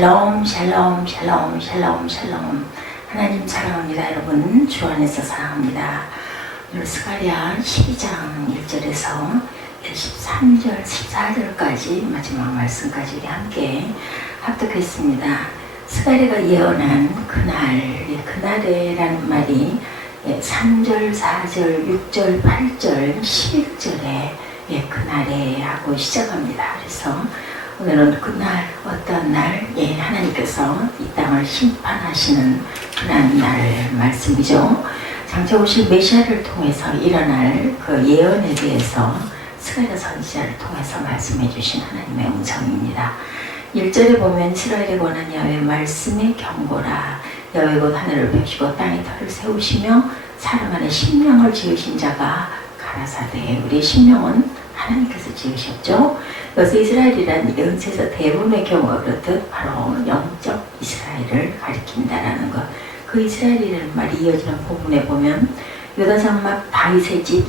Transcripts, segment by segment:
샬롬 샬롬 샬롬 샬롬 샬롬. 하나님 사랑합니다. 여러분 주 안에서 사랑합니다. 오늘 스가랴 12장 1절에서 13절 14절까지 마지막 말씀까지 우리 함께 합독했습니다. 스가랴가 예언한 그날에라는 말이 3절 4절 6절 8절 11절에 그날에 하고 시작합니다. 그래서 오늘은 그날 어떤 날 하나님께서 이 땅을 심판하시는 그날 날 말씀이죠. 장차 오실 메시아를 통해서 일어날 그 예언에 대해서 스가랴 선지자를 통해서 말씀해 주신 하나님의 음성입니다. 1절에 보면 이스라엘에 관한 야훼 말씀의 경고라. 야훼 곧 하늘을 펴시고 땅에 터를 세우시며 사람 안에 심령을 지으신 자가 가라사대. 우리의 심령은 하나님께서 지으셨죠. 여기서 이스라엘이라는 연세에서 대부분의 경우가 그렇듯 바로 영적 이스라엘을 가리킨다라는 것. 그 이스라엘이라는 말이 이어지는 부분에 보면 유다 장막 다윗의 집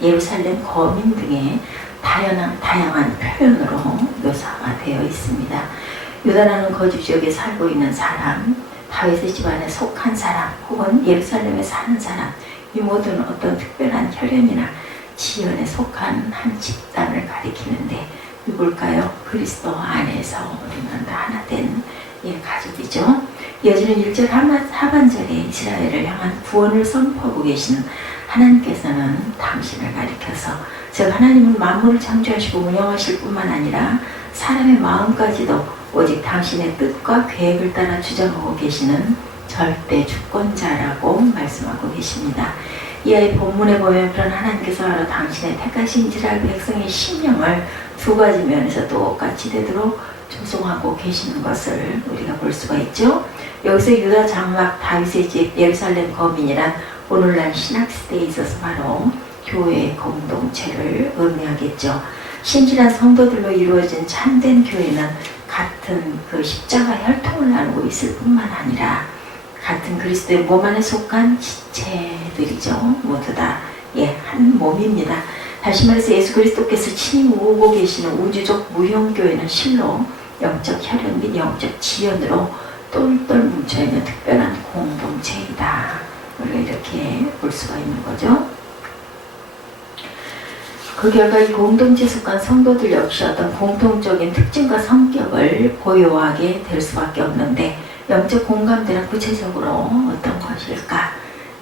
예루살렘 거민 등의 다양한 표현으로 묘사가 되어 있습니다. 유다라는 거주 지역에 살고 있는 사람, 다윗의 집안에 속한 사람, 혹은 예루살렘에 사는 사람, 이 모든 어떤 특별한 혈연이나 지연에 속한 한 집단을 가리키는데 누굴까요? 그리스도 안에서 우리는 다 하나 된 가족이죠. 이어지는 1절 하반절에 이스라엘을 향한 구원을 선포하고 계신 하나님께서는 당신을 가리켜서 즉 하나님은 만물을 창조하시고 운영하실 뿐만 아니라 사람의 마음까지도 오직 당신의 뜻과 계획을 따라 주장하고 계시는 절대 주권자라고 말씀하고 계십니다. 이 아이 본문에 보면 그런 하나님께서 바로 당신의 택하신 이스라엘 백성의 심령을 두 가지 면에서 똑같이 되도록 조성하고 계시는 것을 우리가 볼 수가 있죠. 여기서 유다 장막 다윗의 집 예루살렘 거민이란 오늘날 신학시대에 있어서 바로 교회의 공동체를 의미하겠죠. 신실한 성도들로 이루어진 참된 교회는 같은 그 십자가 혈통을 나누고 있을 뿐만 아니라 같은 그리스도의 몸 안에 속한 지체들이죠. 모두 다 한 몸입니다. 다시 말해서 예수 그리스도께서 친히 모으고 계시는 우주적 무형교회는 실로 영적 혈연 및 영적 지연으로 똘똘 뭉쳐있는 특별한 공동체이다. 우리가 이렇게 볼 수가 있는 거죠. 그 결과 이 공동체에 속한 성도들 역시 어떤 공통적인 특징과 성격을 보유하게 될 수밖에 없는데 영적 공감대는 구체적으로 어떤 것일까?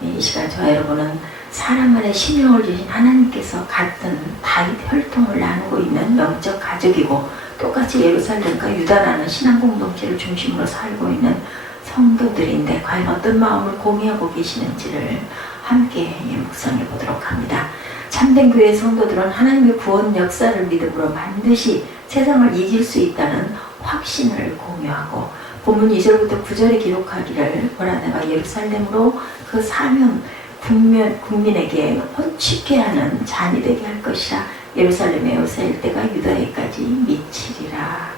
이 시간 저와 여러분은 사람 안에 심령을 주신 하나님께서 같은 다윗 혈통을 나누고 있는 영적 가족이고 똑같이 예루살렘과 유다라는 신앙 공동체를 중심으로 살고 있는 성도들인데 과연 어떤 마음을 공유하고 계시는지를 함께 묵상해 보도록 합니다. 참된 교회의 성도들은 하나님의 구원 역사를 믿음으로 반드시 세상을 이길 수 있다는 확신을 공유하고 본문 2절부터 9절에 기록하기를 보라 내가 예루살렘으로 그 사면 국민에게 쉽게 하는 잔이 되게 할 것이라 예루살렘에 요새일 때가 유다에까지 미치리라.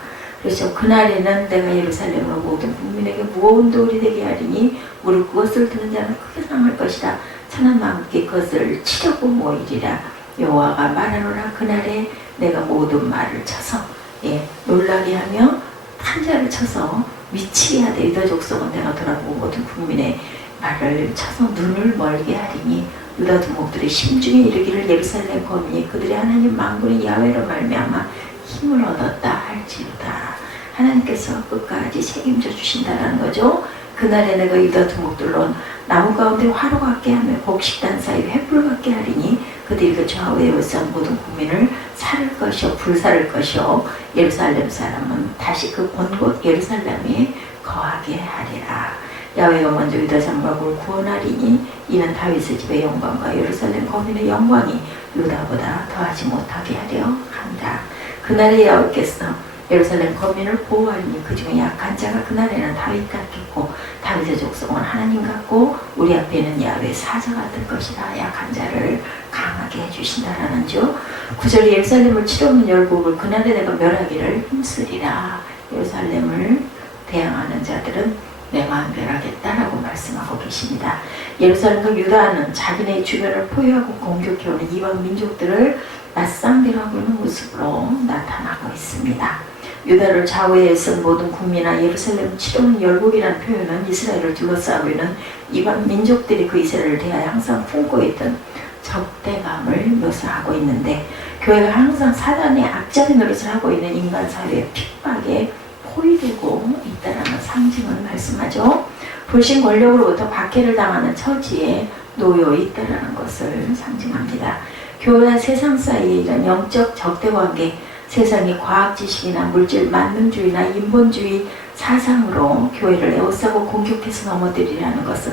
그래서 그날에는 내가 예루살렘으로 모든 국민에게 무거운 돌이 되게 하리니 무릎 그것을 드는 자는 크게 상할 것이라 천한 함께 그것을 치려고 모이리라. 여호와가 말하노라 그날에 내가 모든 말을 쳐서 놀라게 하며 한자를 쳐서 미치게 하되 유다 족속은 내가 돌아보고 모든 국민의 말을 쳐서 눈을 멀게 하리니 유다 두목들의 심중에 이르기를 예루살렘 거민이 그들의 하나님 만군의 야훼로 말미암아 힘을 얻었다 할지로다. 하나님께서 끝까지 책임져 주신다는 거죠. 그날에 내가 유다 두목들로 나무 가운데 화로 같게 하며 곡식단 사이 횃불 같게 하리니 그들이 그 좌우에 요새한 모든 국민을 살을 것이요 불살을 것이요 예루살렘 사람은 다시 그 본곳 예루살렘에 거하게 하리라. 야훼가 먼저 유다 장막을 구원하리니 이는 다윗의 집의 영광과 예루살렘 거민의 영광이 유다보다 더하지 못하게 하려 한다. 그날에 야훼께서 예루살렘 거민을 보호하리니 그 중에 약한 자가 그날에는 다윗 같겠고 다윗의 족속은 하나님 같고 우리 앞에는 야훼 사자가 될 것이라. 약한 자를 강하게 해주신다라는 죠. 9절 예루살렘을 치러오는 열국을 그날에 내가 멸하기를 힘쓰리라. 예루살렘을 대항하는 자들은 내가 멸하겠다라고 말씀하고 계십니다. 예루살렘과 유다는 자기네 주변을 포위하고 공격해오는 이방 민족들을 맞상대로 하고 있는 모습으로 나타나고 있습니다. 유다를 좌우에 있은 모든 국민이나 예루살렘 치러온 열국이라는 표현은 이스라엘을 둘러싸고 있는 이방 민족들이 그 이스라엘을 대하여 항상 품고 있던 적대감을 묘사하고 있는데, 교회가 항상 사단의 악적인 노릇을 하고 있는 인간 사회의 핍박에 포위되고 있다는 상징을 말씀하죠. 불신 권력으로부터 박해를 당하는 처지에 놓여 있다는 것을 상징합니다. 교회와 세상 사이에 이런 영적 적대관계, 세상의 과학 지식이나 물질 만능주의나 인본주의 사상으로 교회를 에워싸고 공격해서 넘어뜨리라는 것은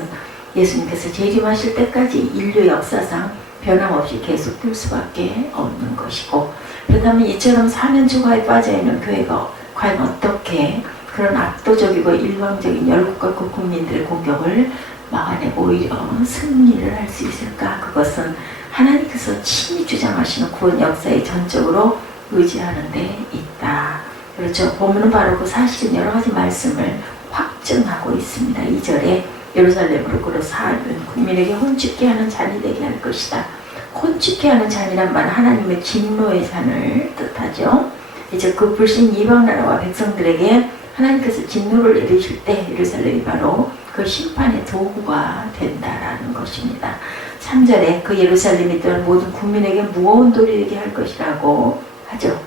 예수님께서 재림하실 때까지 인류 역사상 변함없이 계속될 수밖에 없는 것이고, 그렇다면 이처럼 사면초가에 빠져있는 교회가 과연 어떻게 그런 압도적이고 일방적인 열국과 그 국민들의 공격을 막아내고 오히려 승리를 할 수 있을까? 그것은 하나님께서 친히 주장하시는 구원 역사에 전적으로 의지하는 데 있다. 그렇죠. 본문은 바로 그 사실은 여러 가지 말씀을 확증하고 있습니다. 2절에 예루살렘으로 끌어 사는 국민에게 혼축케 하는 잔이 되게 할 것이다. 혼축케 하는 잔이란 말은 하나님의 진노의 잔을 뜻하죠. 이제 그 불신 이방 나라와 백성들에게 하나님께서 진노를 내리실 때 예루살렘이 바로 그 심판의 도구가 된다라는 것입니다. 3절에 그 예루살렘이 또한 모든 국민에게 무거운 돌이 되게 할 것이라고 하죠.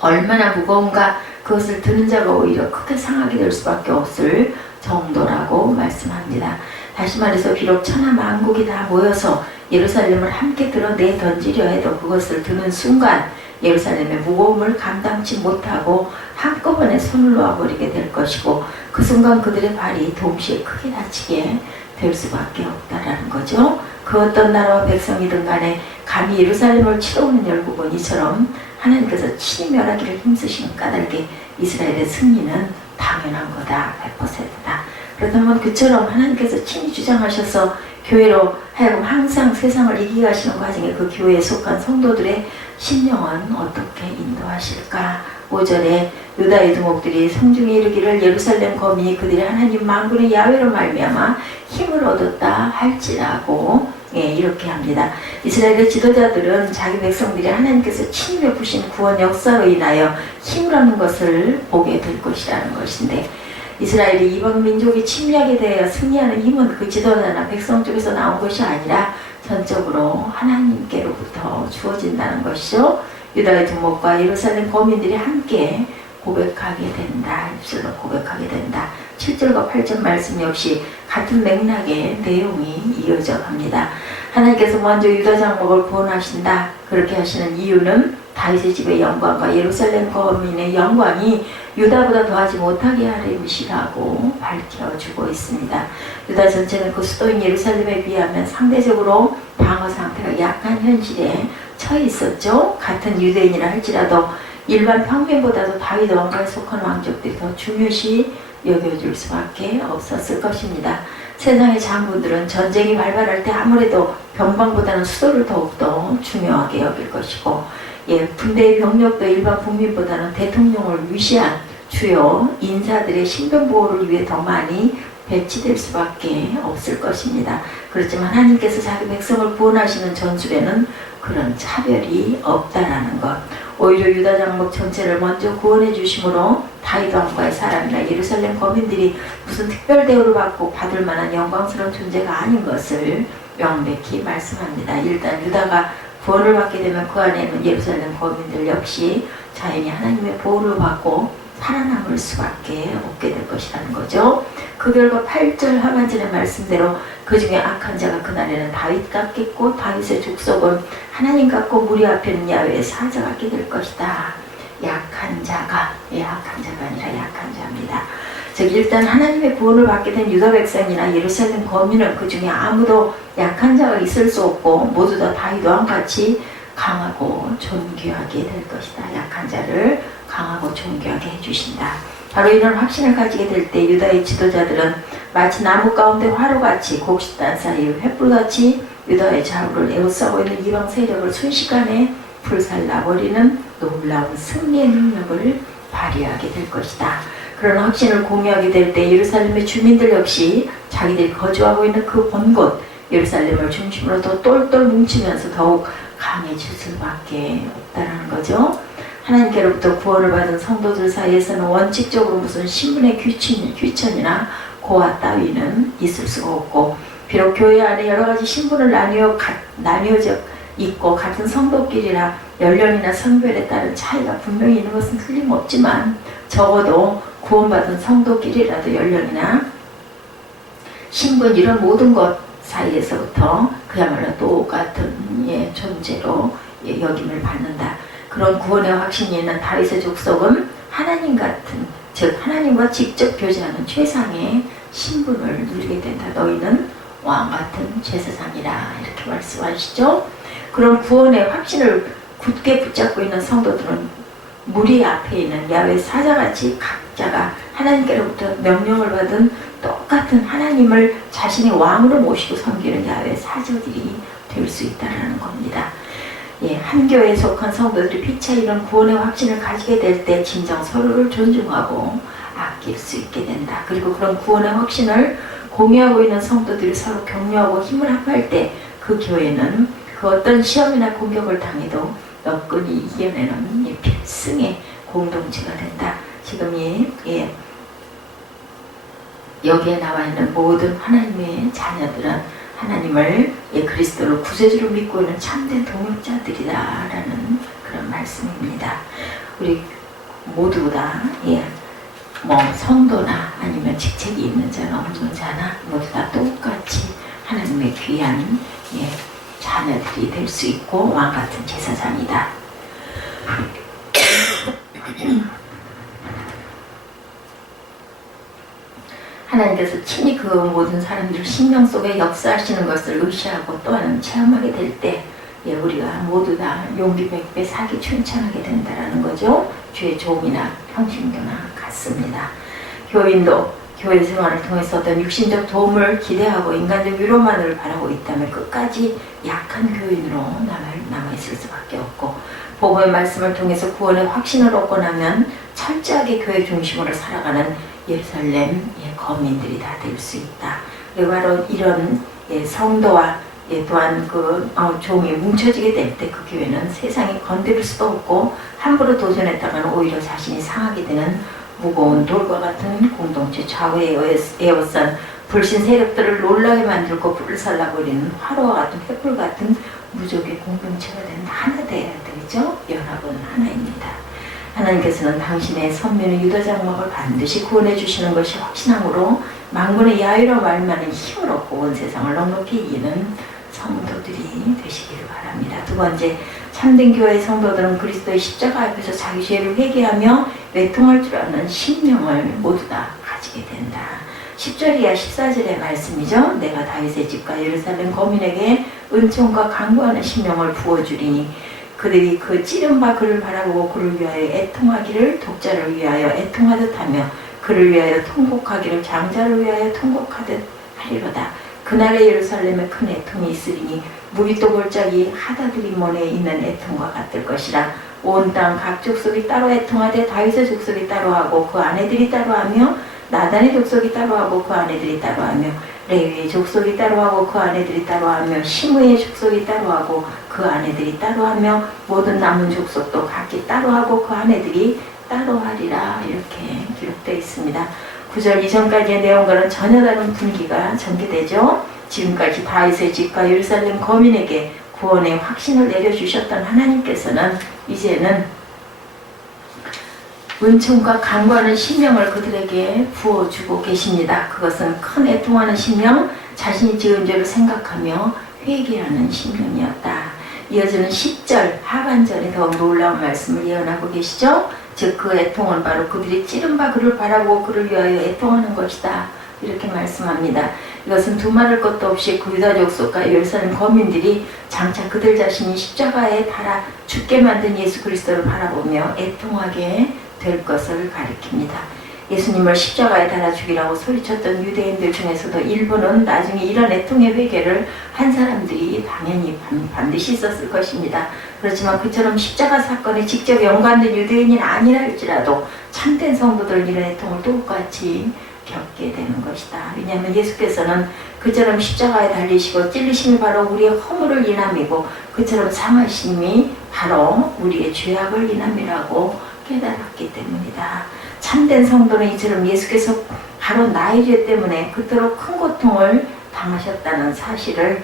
얼마나 무거운가, 그것을 드는 자가 오히려 크게 상하게 될 수밖에 없을 정도라고 말씀합니다. 다시 말해서 비록 천하 만국이 다 모여서 예루살렘을 함께 들어내 던지려 해도 그것을 드는 순간 예루살렘의 무거움을 감당치 못하고 한꺼번에 손을 놓아버리게 될 것이고, 그 순간 그들의 발이 동시에 크게 다치게 될 수밖에 없다라는 거죠. 그 어떤 나라와 백성이든 간에 감히 예루살렘을 치러오는 열국은 이처럼 하나님께서 친히 멸하기를 힘쓰시는 까닭에 이스라엘의 승리는 당연한 거다. 100%다. 그렇다면 그처럼 하나님께서 친히 주장하셔서 교회로 하여금 항상 세상을 이기게 하시는 과정에 그 교회에 속한 성도들의 심령은 어떻게 인도하실까? 5절에 유다의 두목들이 성중에 이르기를 예루살렘 거민이 그들의 하나님 만군의 야훼로 말미암아 힘을 얻었다 할지라고 이렇게 합니다. 이스라엘의 지도자들은 자기 백성들이 하나님께서 친히 베푸신 구원 역사로 인하여 힘을 얻는 것을 보게 될 것이라는 것인데, 이스라엘이 이방 민족이 침략에 대하여 승리하는 힘은 그 지도자나 백성 쪽에서 나온 것이 아니라 전적으로 하나님께로부터 주어진다는 것이죠. 유다의 두목과 예루살렘 거민들이 함께 고백하게 된다. 입술로 고백하게 된다. 7절과 8절 말씀 역시 같은 맥락의 내용이 이어져 갑니다. 하나님께서 먼저 유다 장막을 구원하신다. 그렇게 하시는 이유는 다윗의 집의 영광과 예루살렘 거민의 영광이 유다보다 더하지 못하게 하려니시라고 밝혀주고 있습니다. 유다 전체는 그 수도인 예루살렘에 비하면 상대적으로 방어 상태가 약한 현실에 처해 있었죠. 같은 유대인이라 할지라도 일반 평민보다도 다윗 왕가에 속한 왕족들이 더 중요시 여겨줄 수밖에 없었을 것입니다. 세상의 장군들은 전쟁이 발발할 때 아무래도 병방보다는 수도를 더욱더 중요하게 여길 것이고, 군대의 병력도 일반 국민보다는 대통령을 위시한 주요 인사들의 신변보호를 위해 더 많이 배치될 수밖에 없을 것입니다. 그렇지만 하나님께서 자기 백성을 구원하시는 전술에는 그런 차별이 없다라는 것, 오히려 유다 장막 전체를 먼저 구원해 주심으로 다윗 왕과의 사람이나 예루살렘 거민들이 무슨 특별 대우를 받고 받을 만한 영광스러운 존재가 아닌 것을 명백히 말씀합니다. 일단 유다가 구원을 받게 되면 그 안에 있는 예루살렘 거민들 역시 자연히 하나님의 보호를 받고 살아남을 수밖에 없게 될 것이라는 거죠. 그 결과 8절 하반절의 말씀대로 그 중에 악한 자가 그날에는 다윗 같겠고 다윗의 족속은 하나님 같고 무리 앞에는 야훼의 사자 같게 될 것이다. 약한 자가 아니라 약한 자입니다. 즉 일단 하나님의 구원을 받게 된 유다 백성이나 예루살렘 거민은 그 중에 아무도 약한 자가 있을 수 없고 모두 다 다윗 왕같이 강하고 존귀하게 될 것이다. 약한 자를 강하고 존귀하게 해주신다. 바로 이런 확신을 가지게 될 때 유다의 지도자들은 마치 나무 가운데 화로같이 곡식단 사이에 횃불같이 유다의 좌우를 에워싸고 있는 이방 세력을 순식간에 불살라버리는 놀라운 승리의 능력을 발휘하게 될 것이다. 그런 확신을 공유하게 될 때 예루살렘의 주민들 역시 자기들이 거주하고 있는 그 본곳 예루살렘을 중심으로 더 똘똘 뭉치면서 더욱 강해질 수밖에 없다는 거죠. 하나님께로부터 구원을 받은 성도들 사이에서는 원칙적으로 무슨 신분의 규천이나 고하 따위는 있을 수가 없고, 비록 교회 안에 여러 가지 신분을 나뉘어져 있고 같은 성도끼리나 연령이나 성별에 따른 차이가 분명히 있는 것은 틀림없지만, 적어도 구원받은 성도끼리라도 연령이나 신분 이런 모든 것 사이에서부터 그야말로 똑같은 존재로 여김을 받는다. 그런 구원의 확신이 있는 다윗의 족속은 하나님 같은, 즉 하나님과 직접 교제하는 최상의 신분을 누리게 된다. 너희는 왕 같은 제사장이라, 이렇게 말씀하시죠. 그런 구원의 확신을 굳게 붙잡고 있는 성도들은 무리 앞에 있는 야훼 사자같이 각자가 하나님께로부터 명령을 받은 똑같은 하나님을 자신의 왕으로 모시고 섬기는 야훼 사자들이 될 수 있다는 겁니다. 한 교회에 속한 성도들이 피차 이런 구원의 확신을 가지게 될 때 진정 서로를 존중하고 아낄 수 있게 된다. 그리고 그런 구원의 확신을 공유하고 있는 성도들이 서로 격려하고 힘을 합할 때 그 교회는 그 어떤 시험이나 공격을 당해도 너끈히 이겨내는 필승의 공동체가 된다. 지금 여기에 나와 있는 모든 하나님의 자녀들은 하나님을 그리스도를 구세주로 믿고 있는 참된 동역자들이다라는 그런 말씀입니다. 우리 모두 다 성도나 아니면 직책이 있는 자나 없는 자나 모두 다 똑같이 하나님의 귀한 자녀들이 될 수 있고 왕 같은 제사장이다. 하나님께서 친히 그 모든 사람들을 심령 속에 역사하시는 것을 의시하고 또한 체험하게 될 때 우리가 모두 다 용기 백배 사기 춘천하게 된다는 거죠. 주의 종이나 평신교나 같습니다. 교인도 교회 생활을 통해서 어떤 육신적 도움을 기대하고 인간적 위로만을 바라고 있다면 끝까지 약한 교인으로 남아있을 수밖에 없고, 복음의 말씀을 통해서 구원의 확신을 얻고 나면 철저하게 교회 중심으로 살아가는 예루살렘 거민들이 다 될 수 있다. 바로 이런 성도와 또한 그 종이 뭉쳐지게 될 때 그 교회는 세상이 건드릴 수도 없고 함부로 도전했다가는 오히려 자신이 상하게 되는 무거운 돌과 같은 공동체, 좌우에 에워싼 불신 세력들을 놀라게 만들고 불살라버리는 화로와 같은 횃불 같은 무적의 공동체가 된다. 하나 되어야 되죠. 연합은 하나입니다. 하나님께서는 당신의 선민의 유다 장막을 반드시 구원해 주시는 것이 확신함으로 만군의 야유로 말만은 힘을 얻고 온 세상을 넉넉히 이기는 성도들이 되시기를 바랍니다. 두 번째, 참된 교회의 성도들은 그리스도의 십자가 앞에서 자기 죄를 회개하며 외통할 줄 아는 심령을 모두 다 가지게 된다. 10절 이하 14절의 말씀이죠. 내가 다윗의 집과 예루살렘 거민에게 은총과 강구하는 심령을 부어주리니 그들이 그 찌른 바 그를 바라보고 그를 위하여 애통하기를 독자를 위하여 애통하듯 하며 그를 위하여 통곡하기를 장자를 위하여 통곡하듯 하리로다. 그날의 예루살렘에 큰 애통이 있으리니 무리또 골짜기 하다드리몬에 있는 애통과 같을 것이라. 온 땅 각 족속이 따로 애통하되 다윗의 족속이 따로 하고 그 아내들이 따로 하며 나단의 족속이 따로 하고 그 아내들이 따로 하며 레위의 족속이 따로 하고 그 아내들이 따로 하며 시므의 족속이 따로 하고 그 아내들이 따로 하며 모든 남은 족속도 각기 따로 하고 그 아내들이 따로 하리라. 이렇게 기록되어 있습니다. 9절 이전까지의 내용과는 전혀 다른 분위기가 전개되죠. 지금까지 다윗의 집과 예루살렘 거민에게 구원의 확신을 내려주셨던 하나님께서는 이제는 은총과 간구하는 심령을 그들에게 부어주고 계십니다. 그것은 큰 애통하는 심령, 자신이 지은 죄를 생각하며 회개하는 심령이었다. 이어지는 10절 하반절에 더욱 놀라운 말씀을 예언하고 계시죠. 즉 그 애통은 바로 그들이 찌른 바 그를 바라보고 그를 위하여 애통하는 것이다. 이렇게 말씀합니다. 이것은 두말할 것도 없이 그 유다 족속과 예루살렘 거민들이 장차 그들 자신이 십자가에 달아 죽게 만든 예수 그리스도를 바라보며 애통하게 될 것을 가리킵니다. 예수님을 십자가에 달아 죽이라고 소리쳤던 유대인들 중에서도 일부는 나중에 이런 애통의 회개를 한 사람들이 당연히 반드시 있었을 것입니다. 그렇지만 그처럼 십자가 사건에 직접 연관된 유대인이 아니라 할지라도 참된 성도들은 이런 애통을 똑같이 겪게 되는 것이다. 왜냐하면 예수께서는 그처럼 십자가에 달리시고 찔리심이 바로 우리의 허물을 인함이고 그처럼 상하심이 바로 우리의 죄악을 인함이라고 깨달았기 때문이다. 참된 성도는 이처럼 예수께서 바로 나의 죄 때문에 그토록 큰 고통을 당하셨다는 사실을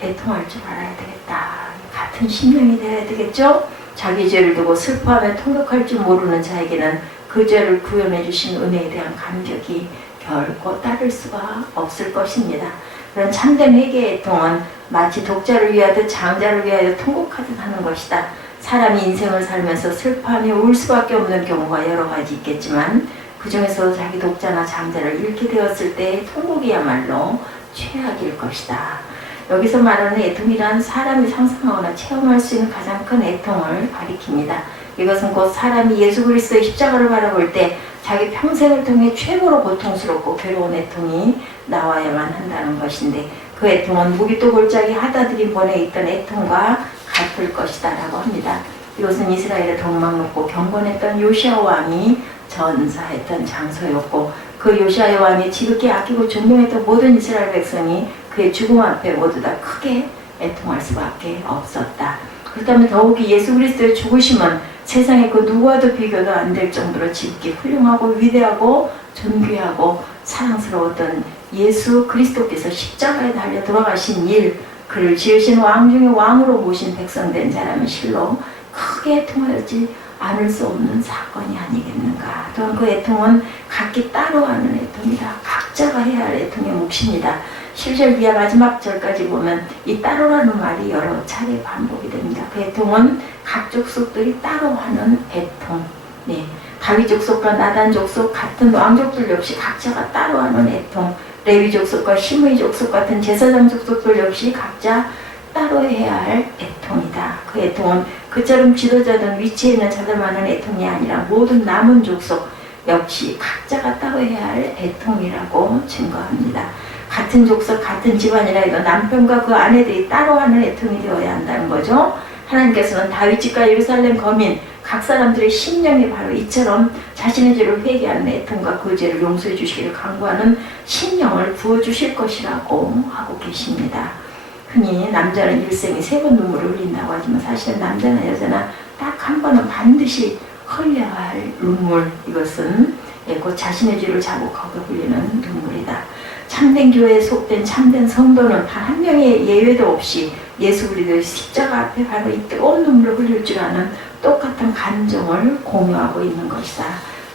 애통할 줄 알아야 되겠다. 같은 심령이 되어야 되겠죠? 자기 죄를 두고 슬퍼하며 통곡할 줄 모르는 자에게는 그 죄를 구원해 주신 은혜에 대한 감격이 결코 따를 수가 없을 것입니다. 그런 참된 회개의 애통은 마치 독자를 위하듯 장자를 위하여 통곡하듯 하는 것이다. 사람이 인생을 살면서 슬퍼하며 울 수밖에 없는 경우가 여러 가지 있겠지만 그 중에서 자기 독자나 장자를 잃게 되었을 때의 통곡이야말로 최악일 것이다. 여기서 말하는 애통이란 사람이 상상하거나 체험할 수 있는 가장 큰 애통을 가리킵니다. 이것은 곧 사람이 예수 그리스도의 십자가를 바라볼 때 자기 평생을 통해 최고로 고통스럽고 괴로운 애통이 나와야만 한다는 것인데 그 애통은 무기또 골짜기 하다들이 보내 있던 애통과 같을 것이다 라고 합니다. 이것은 이스라엘의 동막 높고 경건했던 요시야 왕이 전사했던 장소였고 그 요시야 왕이 지극히 아끼고 존경했던 모든 이스라엘 백성이 그의 죽음 앞에 모두 다 크게 애통할 수밖에 없었다. 그렇다면 더욱이 예수 그리스도의 죽으심은 세상의 그 누구와도 비교도 안 될 정도로 지극히 훌륭하고 위대하고 존귀하고 사랑스러웠던 예수 그리스도께서 십자가에 달려 돌아가신 일, 그를 지으신 왕 중에 왕으로 모신 백성된 자라면 실로 크게 애통하지 않을 수 없는 사건이 아니겠는가. 또한 그 애통은 각기 따로 하는 애통이다. 각자가 해야 할 애통의 몫입니다. 7절 이하 마지막 절까지 보면 이 따로라는 말이 여러 차례 반복이 됩니다. 그 애통은 각 족속들이 따로 하는 애통. 네. 다윗 족속과 나단 족속 같은 왕족들 역시 각자가 따로 하는 애통. 레위 족속과 시므이 족속 같은 제사장 족속들 역시 각자 따로 해야 할 애통이다. 그 애통은 그처럼 지도자든 위치에 있는 자들만한 애통이 아니라 모든 남은 족속 역시 각자가 따로 해야 할 애통이라고 증거합니다. 같은 족속, 같은 집안이라 해도 남편과 그 아내들이 따로 하는 애통이 되어야 한다는 거죠. 하나님께서는 다윗집과 예루살렘 거민 각 사람들의 심령이 바로 이처럼 자신의 죄를 회개하는 애통과 그 죄를 용서해 주시기를 간구하는 심령을 부어주실 것이라고 하고 계십니다. 흔히 남자는 일생에 3번 눈물을 흘린다고 하지만 사실은 남자나 여자나 딱 한 번은 반드시 흘려야 할 눈물, 이것은 곧 자신의 죄를 자복하고 흘리는 눈물이다. 참된 교회에 속된 참된 성도는 단 한 명의 예외도 없이 예수 그리스도의 십자가 앞에 바로 이 뜨거운 눈물을 흘릴 줄 아는 똑같은 감정을 공유하고 있는 것이다.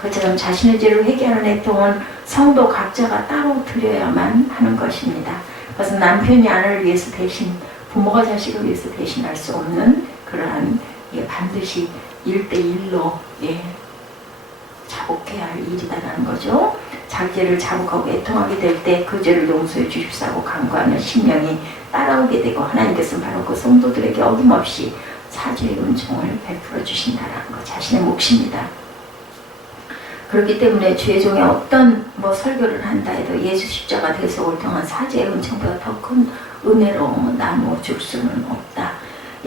그처럼 자신의 죄를 회개하는 애통은 성도 각자가 따로 드려야만 하는 것입니다. 그것은 남편이 아내를 위해서 대신, 부모가 자식을 위해서 대신할 수 없는 그러한 반드시 1대1로 자복해야 할 일이다라는 거죠. 자기 죄를 자복하고 애통하게 될 때 그 죄를 용서해 주십사고 간구하는 심령이 따라오게 되고 하나님께서는 바로 그 성도들에게 어김없이 사죄의 은총을 베풀어 주신다라는 것, 자신의 몫입니다. 그렇기 때문에 죄 중에 어떤 설교를 한다 해도 예수 십자가 대속을 통한 사죄의 은총보다 더 큰 은혜로 나누어 줄 수는 없다.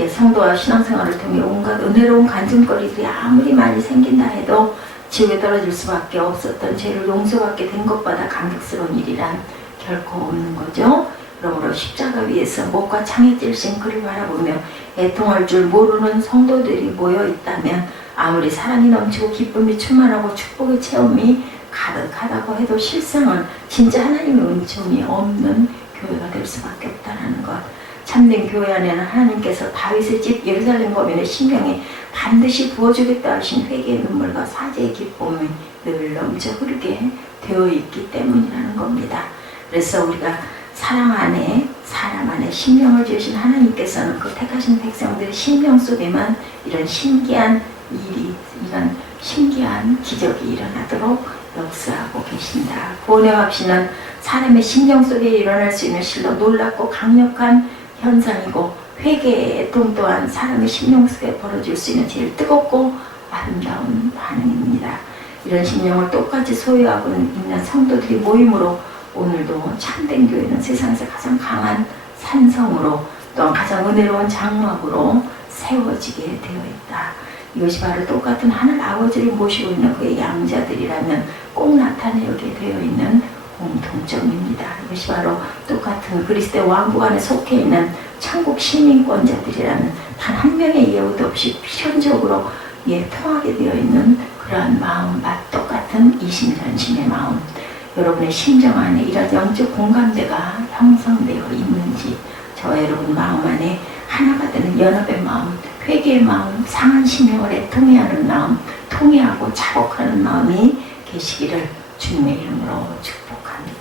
성도와 신앙생활을 통해 온갖 은혜로운 간증거리들이 아무리 많이 생긴다 해도 지옥에 떨어질 수밖에 없었던 죄를 용서받게 된 것보다 감격스러운 일이란 결코 없는 거죠. 그러므로 십자가 위에서 목과 창에 찔신 그를 바라보며 애통할 줄 모르는 성도들이 모여 있다면 아무리 사랑이 넘치고 기쁨이 충만하고 축복의 체험이 가득하다고 해도 실상은 진짜 하나님의 은총이 없는 교회가 될 수밖에 없다는 것. 참된 교회 안에는 하나님께서 다윗의 집 예루살렘 거민의 심령에 반드시 부어주겠다 하신 회개의 눈물과 사죄의 기쁨이 늘 넘쳐 흐르게 되어 있기 때문이라는 겁니다. 그래서 우리가 사랑 안에, 사람 안에 심령을 지으신 하나님께서는 그 택하신 백성들의 심령 속에만 이런 신기한 일이, 이런 신기한 기적이 일어나도록 역사하고 계신다. 구원의 확신은 사람의 심령 속에 일어날 수 있는 실로 놀랍고 강력한 현상이고 회개의 애통 또한 사람의 심령 속에 벌어질 수 있는 제일 뜨겁고 아름다운 반응입니다. 이런 심령을 똑같이 소유하고 있는 성도들이 모임으로 오늘도 참된 교회는 세상에서 가장 강한 산성으로 또한 가장 은혜로운 장막으로 세워지게 되어 있다. 이것이 바로 똑같은 하늘 아버지를 모시고 있는 그의 양자들이라면 꼭 나타내게 되어 있는 공통점입니다. 이것이 바로 똑같은 그리스도의 왕국 안에 속해 있는 천국 시민권자들이라는 단 한 명의 예우도 없이 필연적으로 통하게 되어 있는 그러한 마음, 똑같은 이심전심의 마음. 여러분의 심정 안에 이런 영적 공감대가 형성되어 있는지, 저와 여러분 마음 안에 하나가 되는 연합의 마음, 회개의 마음, 상한 심령을 애통해하는 마음, 통회하고 자복하는 마음이 계시기를 주님의 이름으로 축복합니다.